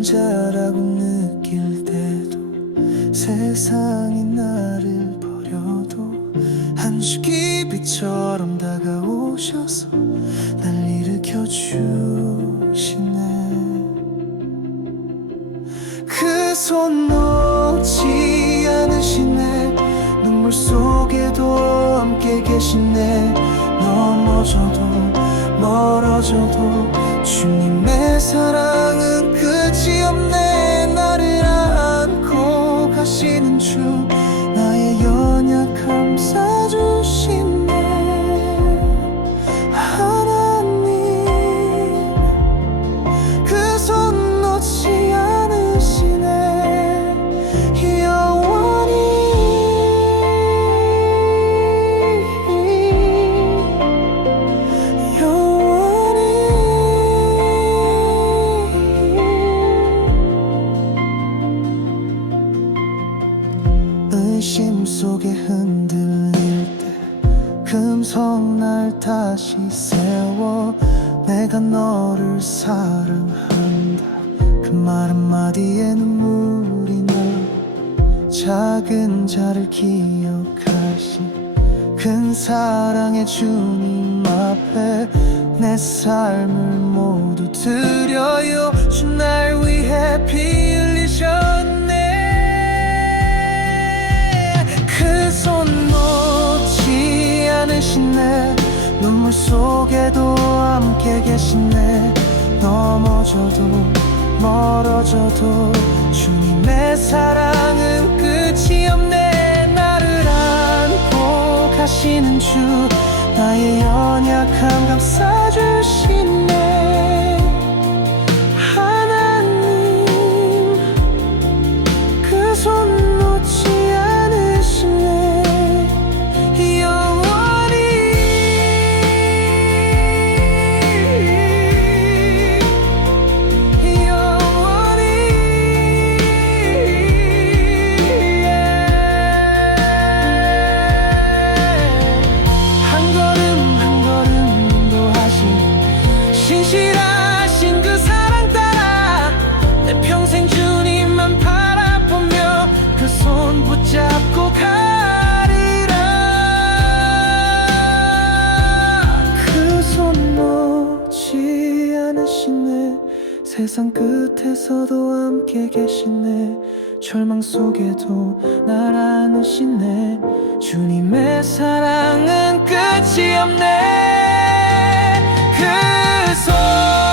혼자라고 느낄 때도 세상이 나를 버려도 한수기비처럼 다가오셔서 날 일으켜 주시네. 그 손 놓지 않으시네. 눈물 속에도 함께 계시네. 넘어져도 멀어져도 주님의 사랑은 의심 속에 흔들릴 때 금성 날 다시 세워 내가 너를 사랑한다. 그 말 한마디에 눈물이 나. 작은 자를 기억하신 큰 사랑의 주님 앞에 내 삶을 모두 드려요. 주 날 위해 피 속에도 함께 계시네. 넘어져도 멀어져도 주님의 사랑은 끝이 없네. 나를 안고 가시는 주 나의 연약함 감싸주 않으시네. 세상 끝에서도 함께 계시네. 절망 속에도 날 안으시네. 주님의 사랑은 끝이 없네. 그손